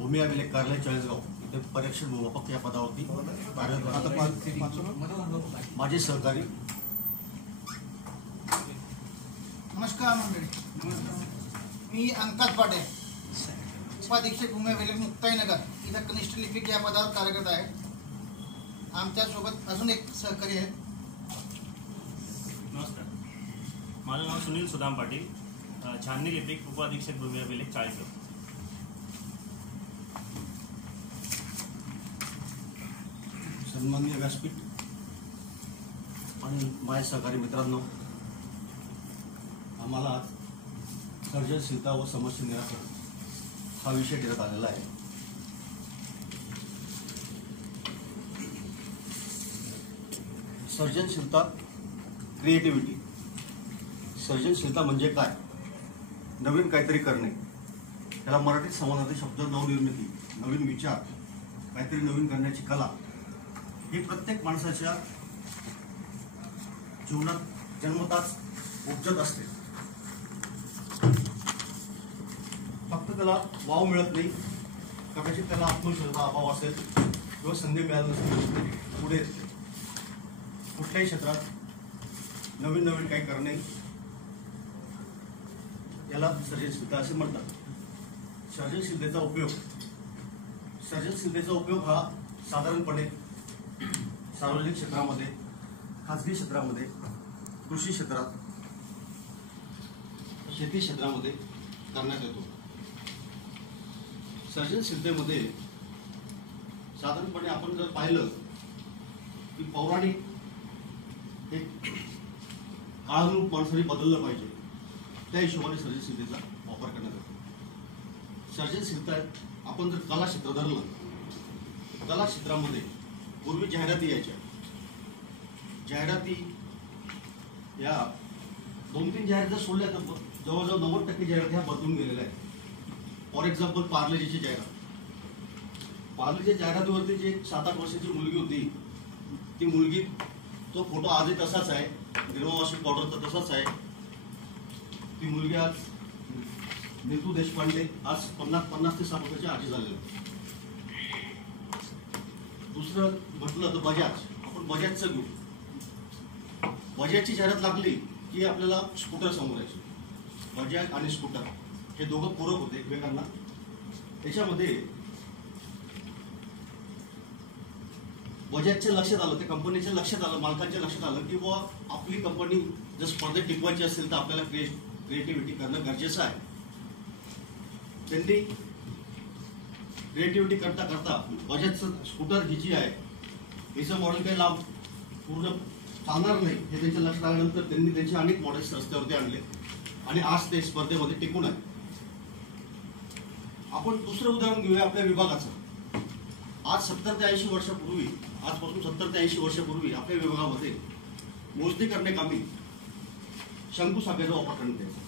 भूमी अभिलेख कार्यालय चाळीसगाव इथे परीक्षक भूमापक या पदावरती माझे सहकारी. नमस्कार मंडळी, मी अंकात पाटे, उपाधीक्षक भूमी अभिलेख मुक्ताईनगर इथं कनिष्ठ लिपिक या पदावर कार्यरत आहे. आमच्यासोबत अजून एक सहकारी आहे. नमस्कार, माझं नाव सुनील सुदाम पाटील, छाननी लिपिक, उपाधीक्षक भूमी अभिलेख चाळीसगाव. सन्माननीय व्यासपीठ आणि माझे सहकारी मित्रांनो, आम्हाला आज सर्जनशीलता व समस्या निराकरण हा विषय देण्यात आलेला आहे. सर्जनशीलता, क्रिएटिव्हिटी. सर्जनशीलता म्हणजे काय? नवीन काहीतरी करणे. त्याला मराठीत समानार्थी शब्द नवनिर्मिती, नवीन विचार, काहीतरी नवीन करण्याची कला. ही प्रत्येक माणसाच्या जीवनात जन्मताच उपजत असते. फक्त त्याला वाव मिळत नाही, कदाचित त्याला आत्मविश्वासाचा अभाव असेल किंवा संधी मिळाली नसेल, पुढे येते. कुठल्याही क्षेत्रात नवीन नवीन काही करणे याला सर्जनशीलता असे म्हणतात. सर्जनशीलतेचा उपयोग हा साधारणपणे सार्वजनिक क्षेत्रामध्ये, खाजगी क्षेत्रामध्ये, कृषी क्षेत्रात, शेती क्षेत्रामध्ये करण्यात येतो. सर्जनशीलतेमध्ये साधारणपणे आपण जर पाहिलं की पौराणिक एक काळानुरूप माणसाने बदललं पाहिजे, त्या हिशोबाने सर्जनशीलतेचा वापर करण्यात येतो. सर्जनशीलता आपण जर कला क्षेत्र धरलं, कला क्षेत्रामध्ये पूर्वी जाहिराती यायच्या. जाहिराती या 2-3 जाहिराती सोडल्या तर जवळजवळ 90% जाहिराती ह्या बदलून गेलेल्या आहेत. फॉर एक्झाम्पल पार्लेजीची जाहिरात. पार्लेच्या जाहिरातीवरती जी 7-8 वर्षाची मुलगी होती, ती मुलगी, तो फोटो आजही तसाच आहे, निर्मावाशी पावडरचा तसाच आहे. ती मुलगी आज नीतू देशपांडे, आज 50 ते 60 वर्षाची आजी झालेली. दुसरं म्हटलं तर बजाज. आपण बजाजचं घेऊ. बजाजची जाहिरात लागली की आपल्याला स्कूटर समोर यायची. बजाज आणि स्कूटर हे दोघं पूरक होते एकमेकांना. त्याच्यामध्ये बजाजच्या लक्षात आलं, त्या कंपनीच्या लक्षात आलं, मालकांच्या लक्षात आलं की बुवा आपली कंपनी जर स्पर्धेत टिकवायची असेल तर आपल्याला क्रिएटिव्हिटी करणं गरजेचं आहे. त्यांनी क्रिएटिव्हिटी करता करता बजाजचं स्कूटर ही जी आहे, हिचं मॉडेल काही लांब पूर्ण चालणार नाही हे त्यांच्या लक्षात आल्यानंतर त्यांनी त्यांचे अनेक मॉडेल्स रस्त्यावरती आणले आणि आज ते स्पर्धेमध्ये टिकून आहे. आपण दुसरं उदाहरण घेऊया आपल्या विभागाचं. आज 70 ते 80 वर्षापूर्वी, आजपासून 70 ते 80 वर्षापूर्वी आपल्या विभागामध्ये मोजणी करण्याकामी शंकुसाखळीचा वापर करण्यात यायचा.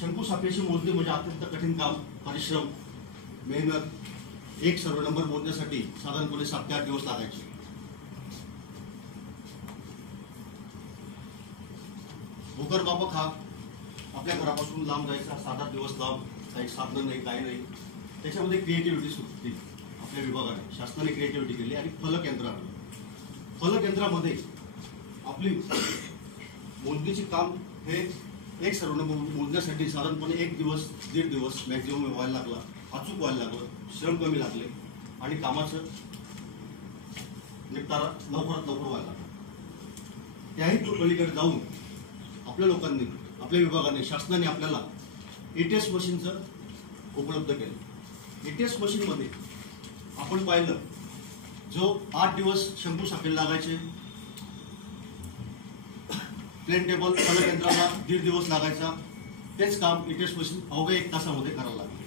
शंकुसाखळीची मोजणी म्हणजे अत्यंत कठीण काम, परिश्रम, मेहनत. एक सर्व नंबर मोजण्यासाठी साधारणपणे 7 ते 8 दिवस लागायचे. भूगर्भापक हा आपल्या घरापासून लांब जायचा, 7-8 दिवस लांब, काही साधनं नाही, काही नाही. त्याच्यामध्ये क्रिएटिव्हिटी सुचली आपल्या विभागाने, शासनाने क्रिएटिव्हिटी केली आणि फलक यंत्र आणलं. फलक यंत्रामध्ये आपली मोजणीचे काम हे एक सर्व नंबर मोजण्यासाठी साधारणपणे 1 दिवस 1.5 दिवस मॅक्झिमम व्हायला लागला. अचूक व्हायला लागलं, श्रम कमी लागले आणि कामाचं निपटारा लवकरात लवकर व्हायला लागला. त्याही पलीकडे जाऊन आपल्या लोकांनी, आपल्या विभागाने, शासनाने आपल्याला ATS मशीनचं उपलब्ध केलं. ATS मशीनमध्ये आपण पाहिलं, जो 8 दिवस शंकुसाखळी लागायचे, प्लेन टेबल फलक यंत्राला 1.5 दिवस लागायचा, तेच काम ATS मशीन अवघ्या 1 तासामध्ये करायला लागले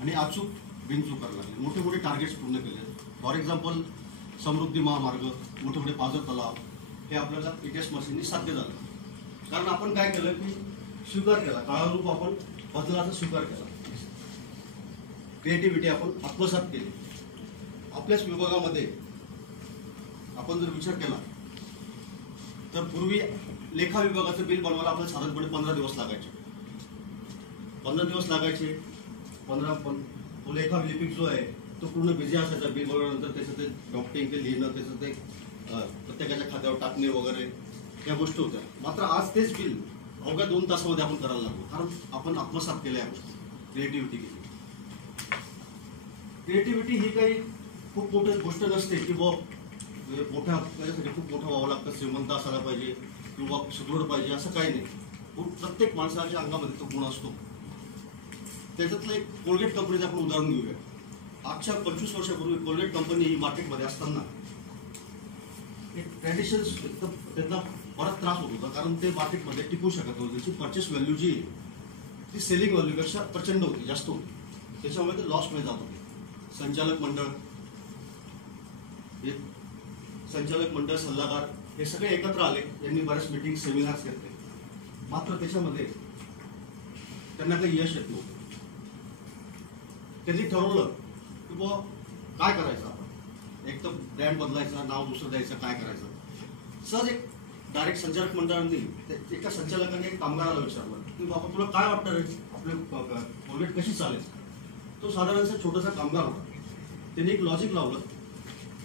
आणि अचूक बिनचूक करायला लागले. मोठे मोठे टार्गेट्स पूर्ण केले. फॉर एक्झाम्पल समृद्धी महामार्ग, मोठे मोठे पाझर तलाव, हे आपल्याला ATS मशीननी साध्य झालं. कारण आपण काय केलं की स्वीकार केला, काळानुरूप आपण बदलाचा स्वीकार केला, क्रिएटिव्हिटी आपण आत्मसात केली. आपल्याच विभागामध्ये आपण जर विचार केला तर पूर्वी लेखा विभागाचं बिल बनवायला आपल्याला साधारणपणे 15 दिवस लागायचे. 15 दिवस लागायचे. तो लेखा लिपिक जो आहे तो पूर्ण बिझी असायचा. बिल बनवल्यानंतर त्याचं ते डॉक्टिंग ते लिहिणं, त्याचं ते प्रत्येकाच्या खात्यावर टाकणे वगैरे या गोष्टी होत्या. मात्र आज तेच बिल अवघ्या 2 तासामध्ये आपण करायला लागलो, कारण आपण आत्मसात केल्या या गोष्टी, क्रिएटिव्हिटी केली. क्रिएटिव्हिटी ही काही खूप मोठी गोष्ट नसते की मोठ्या त्याच्यासाठी खूप मोठं व्हावं लागतं, श्रीमंत असायला पाहिजे किंवा सुदृढ पाहिजे असं काही नाही. प्रत्येक माणसाच्या अंगामध्ये तो गुण असतो. त्याच्यातलं एक कोलगेट कंपनीचं आपण उदाहरण घेऊया. आजच्या 25 वर्षापूर्वी कोलगेट कंपनी ही मार्केटमध्ये असताना एक ट्रॅडिशन्स त्यांना बराच त्रास होत होता, कारण ते मार्केटमध्ये टिकू शकत होते. त्याची परचेस व्हॅल्यू जी ती सेलिंग व्हॅल्यूपेक्षा प्रचंड होती, जास्त होती. त्याच्यामुळे ते लॉसमध्ये जात होते. संचालक मंडळ, सल्लागार हे सगळे एकत्र आले. यांनी बऱ्याच मीटिंग, सेमिनार्स घेतले. मात्र त्याच्यामध्ये त्यांना काही यश येत नव्हतं. त्यांनी ठरवलं की बुवा काय करायचं आपण, एक तर ब्रँड बदलायचा, नाव दुसरं द्यायचं, काय करायचं. सहज एक डायरेक्ट संचालक मंडळांनी एका संचालकाने एक कामगाराला विचारलं की बाबा तुला काय वाटतं रे, आपली कोलगेट कशी चालेल. तो साधारणचा छोटासा कामगार होता. त्यांनी एक लॉजिक लावलं.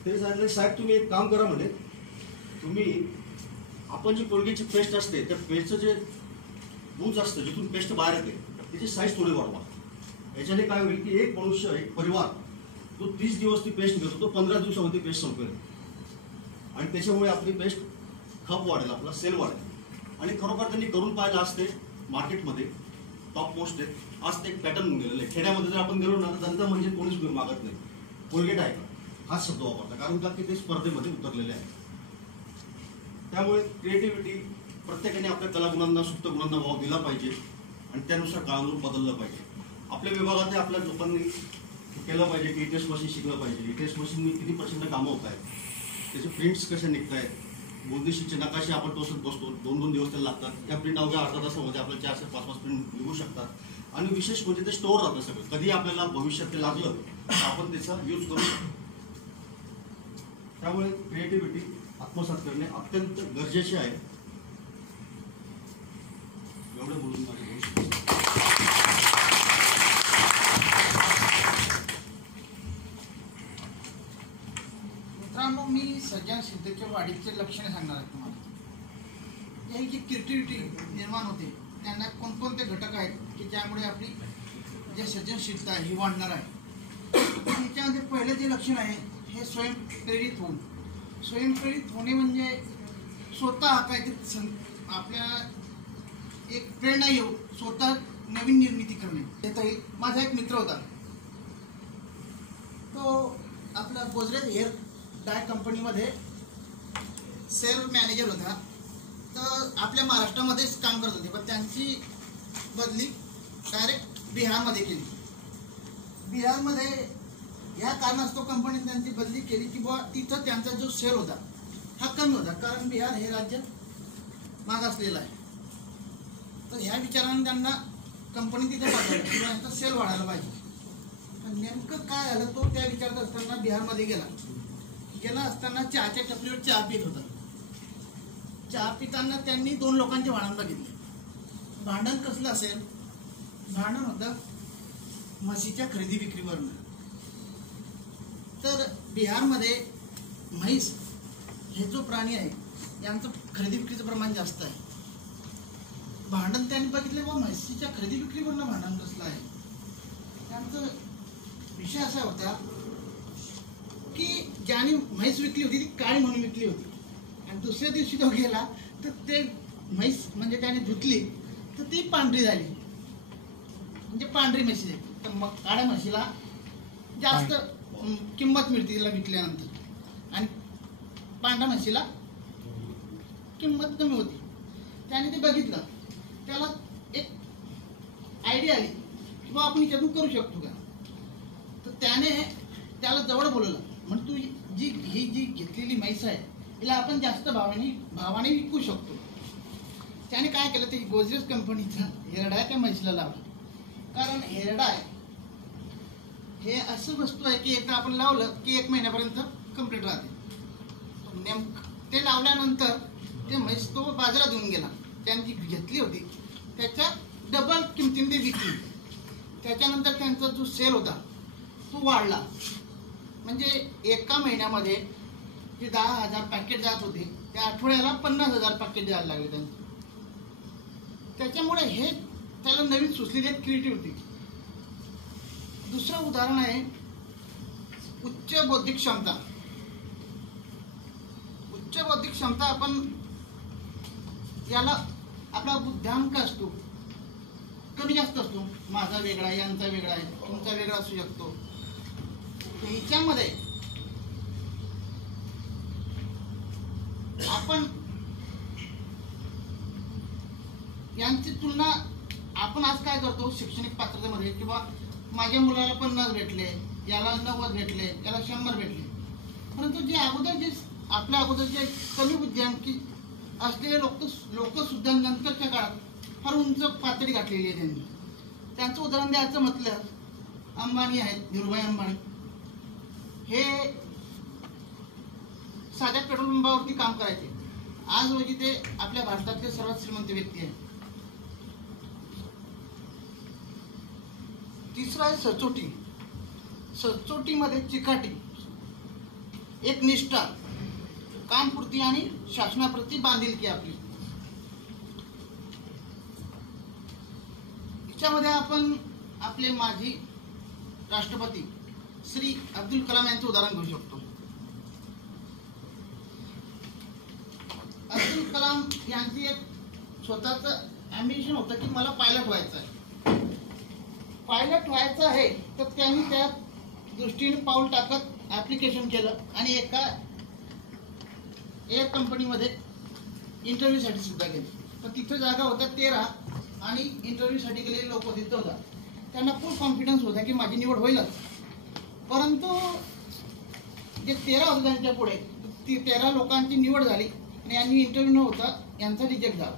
ते सांगितलं साहेब तुम्ही एक काम करा म्हणे, तुम्ही आपण जी कोलगेटची पेस्ट असते त्या पेस्टचं जे बूज असतं जिथून पेस्ट बाहेर येते त्याची साईज थोडी वाढवा. याच्याने काय होईल की एक मनुष्य, एक परिवार जो 30 दिवस ती पेस्ट घेतो तो 15 दिवसामध्ये पेस्ट संपेल आणि त्याच्यामुळे आपली पेस्ट खप वाढेल, आपला सेल वाढेल. आणि खरोखर त्यांनी करून पाहिलं असते. मार्केटमध्ये टॉप मोस्ट आहे. आज ते एक पॅटर्न होऊन गेलेलं आहे. खेड्यामध्ये जर आपण गेलो ना तर जनता म्हणजे कोणीच मागत नाही, कोलगेट आहे का हाच शब्द वापरता, कारण का की ते स्पर्धेमध्ये उतरलेले आहे. त्यामुळे क्रिएटिव्हिटी प्रत्येकाने आपल्या कलागुणांना, सुप्त गुणांना वाव दिला पाहिजे आणि त्यानुसार काळानुसार बदललं पाहिजे. आपल्या विभागात आपल्या लोकांनी केलं पाहिजे की टेस्ट मशीन शिकलं पाहिजे. टेस्ट मशीननी किती % कामं होत आहेत, त्याचे प्रिंट्स कसे निघत आहेत, बोलदिशीचे नकाशे आपण टोचत बसतो, 2-2 दिवस त्याला लागतात. त्या प्रिंट अवघ्या अर्धा तासामध्ये आपल्या 4 ते 5 प्रिंट निघू शकतात. आणि विशेष म्हणजे ते स्टोअर राहतं सगळं. कधी आपल्याला भविष्यात ते लागलं तर आपण त्याचा यूज करू शकतो. त्यामुळे क्रिएटिव्हिटी आत्मसात करणे अत्यंत गरजेचे आहे. एवढं बोलून माझे भविष्य. मित्रांनो, मी सर्जनशीलतेच्या वाढीचे लक्षणे सांगणार आहे तुम्हाला. ही जी क्रिएटिव्हिटी निर्माण होते त्यांना कोणकोणते घटक आहेत की ज्यामुळे आपली जे सर्जनशीलता आहे ही वाढणार आहे. याच्यामध्ये पहिलं जे लक्षण आहे हे स्वयंप्रेरित होऊन. स्वयंप्रेरित होणे म्हणजे स्वतः काहीतरी आपल्या एक प्रेरणा येऊ, स्वतः नवीन निर्मिती करणे. देता येईल. माझा एक मित्र होता, तो आपला गोदरेज हेअर डाय कंपनीमध्ये सेल मॅनेजर होता. तर आपल्या महाराष्ट्रामध्येच काम करत होते, पण त्यांची बदली डायरेक्ट बिहारमध्ये केली. बिहारमध्ये ह्या कारणास्तव कंपनीने त्यांची बदली केली की बुवा तिथं त्यांचा जो सेल होता हा कमी होता, कारण बिहार हे राज्य मागासलेलं आहे. तर ह्या विचाराने त्यांना कंपनी तिथे पाठवली की यांचा सेल वाढायला पाहिजे. पण नेमकं काय झालं, तो त्या विचारात असताना बिहारमध्ये गेला असताना चहाच्या टपरीवर चहा पित होता. चहा पिताना त्यांनी 2 लोकांचे भांडण बघितले. भांडण कसलं असेल, भांडण होतं म्हशीच्या खरेदी विक्रीवरनं. तर बिहारमध्ये म्हैस हे जो प्राणी आहे यांचं खरेदी विक्रीचं प्रमाण जास्त आहे. भांडण त्यांनी बघितले व म्हशीच्या खरेदी विक्रीवरनं भांडण कसलं आहे. त्यांचा विषय असा होता की ज्याने म्हैस विकली होती ती काळी म्हणून विकली होती आणि दुसऱ्या दिवशी तो गेला तर ते म्हैस म्हणजे त्याने धुतली तर ती पांढरी झाली, म्हणजे पांढरी म्हशी झाली. तर मग काळ्या म्हशीला जास्त किंमत मिळते तिला विकल्यानंतर आणि पांढऱ्या म्हशीला किंमत कमी होती. त्याने ते बघितलं, त्याला एक आयडिया आली की बा आपण याच्यातून करू शकतो का. तर त्याने त्याला जवळ बोलवलं, म्हणजे तू ही जी घेतलेली म्हैस आहे हिला आपण जास्त भावाने विकू शकतो. त्याने काय केलं, ते गोदरेज कंपनीचा हेरडाय त्या म्हशीला लावला. कारण हेरडाय हे असं वस्तू आहे की एकदा आपण लावलं की 1 महिन्यापर्यंत कम्प्लीट राहते. नेमकं ते लावल्यानंतर ते म्हैस तो बाजारात येऊन गेला. त्याने जी घेतली होती त्याच्या डबल किमतीने ते विकली. त्याच्यानंतर त्यांचा जो सेल होता तो वाढला. म्हणजे एका महिन्यामध्ये जे 10,000 पॅकेट जात होते त्या आठवड्याला 50,000 पॅकेट द्यायला लागले त्यांनी. त्याच्यामुळे हे त्याला नवीन सुचलेली एक क्रिएटिव्हिटी. दुसरं उदाहरण आहे उच्च बौद्धिक क्षमता. उच्च बौद्धिक क्षमता आपण याला आपला बुद्ध्यांक असतो, कमी जास्त असतो. माझा वेगळा आहे, यांचा वेगळा आहे, तुमचा वेगळा असू शकतो. ह्याच्यामध्ये आपण यांची तुलना आपण आज काय करतो शैक्षणिक पात्रतेमध्ये, किंवा माझ्या मुलाला 50 भेटले, याला 90 भेटले, याला 100 भेटले. परंतु जे अगोदर जे आपल्या अगोदर जे कमी बुद्ध्यांकी असलेले लोक सुद्धा नंतरच्या काळात फार उंच पातळी गाठलेली आहे त्यांनी. त्यांचं उदाहरण द्यायचं म्हटलं, अंबानी आहेत, धीरूभाई अंबानी. हे साध्या पेट्रोल पंपावरती काम करायचे. आज रोजी ते आपल्या भारतातले सर्वात श्रीमंत व्यक्ती आहे. तिसरा आहे सचोटी. सचोटीमध्ये चिकाटी, एक निष्ठा, कामपूर्ती आणि शासनाप्रती बांधिलकी आपली. याच्यामध्ये आपण आपले माजी राष्ट्रपती श्री अब्दुल कलाम यांचे उदाहरण घेऊ शकतो. अब्दुल कलाम यांची एक स्वतःचं ॲम्बिशन होतं की मला पायलट व्हायचं आहे. पायलट व्हायचं आहे तर त्यांनी त्या दृष्टीने पाऊल टाकत ॲप्लिकेशन केलं आणि एका एअर कंपनीमध्ये इंटरव्ह्यूसाठी सुद्धा गेले. पण तिथं जागा होत्या 13 आणि इंटरव्ह्यूसाठी गेलेले लोक तिथं होता. त्यांना फुल कॉन्फिडन्स होता की माझी निवड होईलच. परंतु जे 13 होते त्यांच्या पुढे ती 13 लोकांची निवड झाली आणि यांनी इंटरव्ह्यू न होता यांचा रिजेक्ट झाला.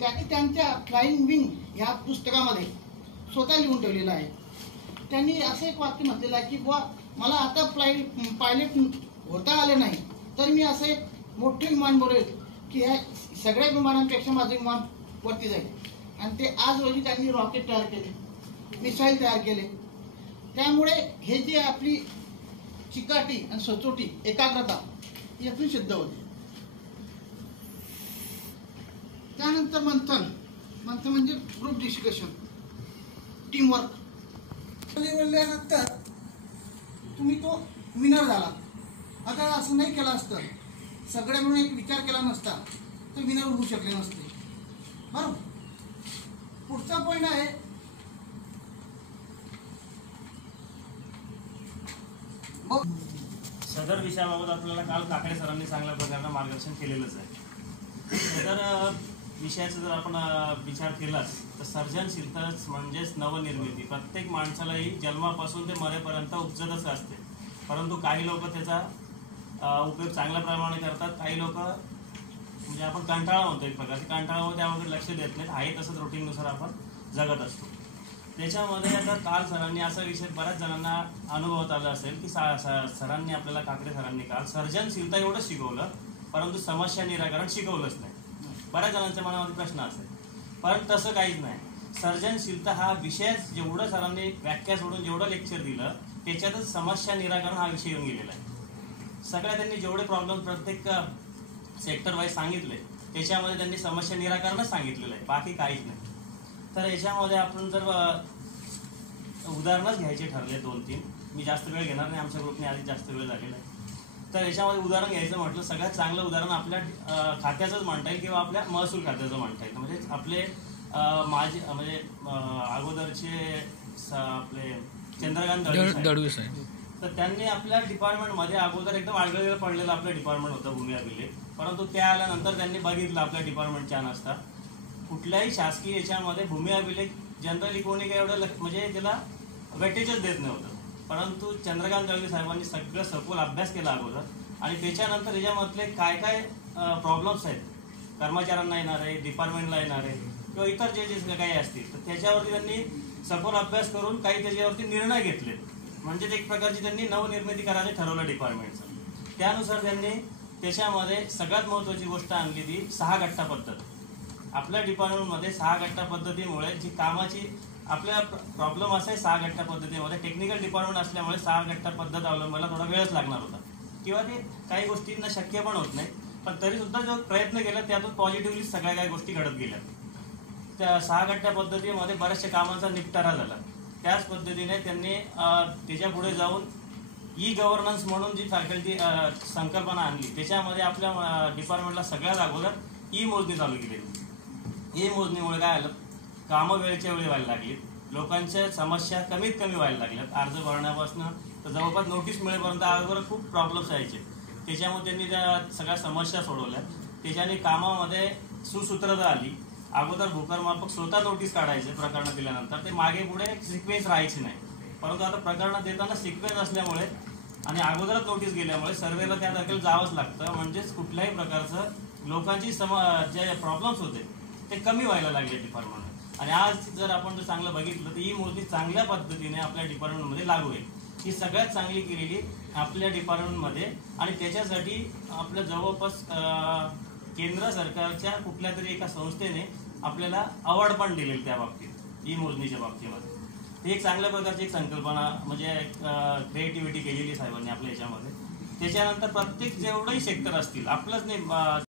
त्यांनी त्यांच्या फ्लाइंग विंग ह्या पुस्तकामध्ये स्वतः लिहून ठेवलेलं आहे. त्यांनी असं एक वाक्य म्हटलेलं आहे की बुवा मला आता पायलट होता आले नाही तर मी असं एक मोठं विमान बनवेल की ह्या सगळ्या विमानांपेक्षा माझं विमान वरती जाईल. आणि ते आज रोजी त्यांनी रॉकेट तयार केले, मिसाईल तयार केले. त्यामुळे हे जे आपली चिकाटी आणि सचोटी, एकाग्रता यातून सिद्ध होते. त्यानंतर मंथन म्हणजे ग्रुप डिस्कशन, टीमवर्क. निवडल्यानंतर तुम्ही तो विनर झाला. अगर असं नाही केलं असतं, सगळे मिळून एक विचार केला नसता तर विनर होऊ शकले नसते. बरोबर. पुढचा पॉईंट आहे सदर विषयाबाबत आपल्याला काल काकडे सरांनी चांगल्या प्रकारे मार्गदर्शन केलेलंच आहे. सदर विषयाचा जर आपण विचार केलाच तर सर्जनशीलताच म्हणजेच नवनिर्मिती प्रत्येक माणसालाही जन्मापासून ते मरेपर्यंत उपजतच असते. परंतु काही लोक त्याचा उपयोग चांगल्या प्रमाणे करतात, काही लोक म्हणजे आपण कंटाळा म्हणतो एक प्रकारचे, कंटाळावर त्यामध्ये लक्ष देत नाहीत. आहे तसंच रुटीननुसार आपण जगत असतो. त्याच्यामध्ये आता काल सरांनी असा विषय बऱ्याच जणांना अनुभवत आला असेल की सरांनी आपल्याला काकडे सरांनी काल सर्जनशीलता एवढं शिकवलं परंतु समस्या निराकरण शिकवलंच नाही. बऱ्याच जणांच्या मनामध्ये प्रश्न असेल, पण तसं काहीच नाही. सर्जनशीलता हा विषय जेवढं सरांनी व्याख्या सोडून जेवढं लेक्चर दिलं त्याच्यातच समस्या निराकरण हा विषय येऊन गेलेला आहे. सगळ्या त्यांनी जेवढे प्रॉब्लेम प्रत्येक सेक्टर वाईज सांगितले त्याच्यामध्ये त्यांनी समस्या निराकरणच सांगितलेलं आहे, बाकी काहीच नाही. तर याच्यामध्ये आपण जर उदाहरणच घ्यायचे ठरले 2-3, मी जास्त वेळ घेणार नाही, आमच्या ग्रुपने आधी जास्त वेळ झालेला आहे. तर याच्यामध्ये उदाहरण घ्यायचं म्हटलं सगळ्यात चांगलं उदाहरण आपल्या खात्याचंच म्हणता येईल किंवा आपल्या महसूल खात्याचं म्हणता येईल. म्हणजे आपले माझे म्हणजे अगोदरचे आपले चंद्रकांत दळवी साहेब, तर त्यांनी आपल्या डिपार्टमेंटमध्ये अगोदर एकदम आडगळीला पडलेलं आपलं डिपार्टमेंट होतं भूमी अभिलेख. परंतु त्या आल्यानंतर त्यांनी बघितलं आपल्या डिपार्टमेंट छान असता. कुठल्याही शासकीय याच्यामध्ये भूमी अभिलेख जनरली कोणी काही एवढं म्हणजे त्याला वेटेजच देत नव्हतं. परंतु चंद्रकांत दळवी साहेबांनी सगळं सखोल अभ्यास केला अगोदर आणि त्याच्यानंतर याच्यामधले काय काय प्रॉब्लेम्स आहेत, कर्मचाऱ्यांना येणारे, डिपार्टमेंटला येणारे किंवा इतर जे काही असतील तर त्याच्यावरती त्यांनी सखोल अभ्यास करून काही त्याच्यावरती निर्णय घेतले. म्हणजे एक प्रकारची त्यांनी नवनिर्मिती करायचं ठरवलं डिपार्टमेंटचं. त्यानुसार त्यांनी त्याच्यामध्ये सगळ्यात महत्त्वाची गोष्ट आणली ती 6 गट्टा पद्धत. आपल्या डिपार्टमेंटमध्ये 6 गट्टा पद्धतीमुळे जी कामाची आपल्या प्रॉब्लेम असा आहे 6 गट्टा पद्धतीमध्ये टेक्निकल डिपार्टमेंट असल्यामुळे 6 गट्टा पद्धत अवलंबायला थोडा वेळच लागणार होता किंवा ते काही गोष्टींना शक्य पण होत नाही, पण तरी सुद्धा जो प्रयत्न केला त्यातून पॉझिटिव्हली सगळ्या काही गोष्टी घडत गेल्या. त्या 6 गट्टा पद्धतीमध्ये बऱ्याचशा कामांचा निपटारा झाला. त्याच पद्धतीने त्यांनी त्याच्या पुढे जाऊन ई गव्हर्नन्स म्हणून जी फॅकल्टी संकल्पना आणली, त्याच्यामध्ये आपल्या डिपार्टमेंटला सगळ्यात अगोदर ई मोजणी चालू केली. ई मोजणीमुळे काय आलं, कामं वेळच्या वेळी व्हायला लागली, लोकांच्या समस्या कमीत कमी व्हायला लागल्यात. अर्ज भरण्यापासून तर जवळपास नोटीस मिळेपर्यंत अगोदर खूप प्रॉब्लेम्स यायचे. त्याच्यामुळे त्यांनी त्या सगळ्या समस्या सोडवल्या. त्याच्याने कामामध्ये सुसूत्रता आली. अगोदर भूकरमापक स्वतः नोटीस काढायचे प्रकरणं दिल्यानंतर, ते मागे पुढे सिक्वेन्स राहायची नाही. परंतु आता प्रकरणं देताना सिक्वेन्स असल्यामुळे आणि अगोदरच नोटीस गेल्यामुळे सर्वेला त्या तारखेला जावंच लागतं. म्हणजेच कुठल्याही प्रकारचं लोकांची जे प्रॉब्लेम्स होते ते कमी व्हायला लागले डिपार्टमेंट. आणि आज जर आपण जर चांगलं बघितलं तर ही मोजणी चांगल्या पद्धतीने आपल्या डिपार्टमेंटमध्ये लागू आहे. ही सगळ्यात चांगली केलेली आपल्या डिपार्टमेंटमध्ये. आणि त्याच्यासाठी आपल्या जवळपास केंद्र सरकारच्या कुठल्या तरी एका संस्थेने आपल्याला अवॉर्ड पण दिलेले त्या बाबतीत, ही मोजणीच्या बाबतीमध्ये. ही एक चांगल्या प्रकारची एक संकल्पना म्हणजे क्रिएटिव्हिटी केलेली साहेबांनी आपल्या ह्याच्यामध्ये. त्याच्यानंतर प्रत्येक जेवढंही सेक्टर असतील आपलंच नाही,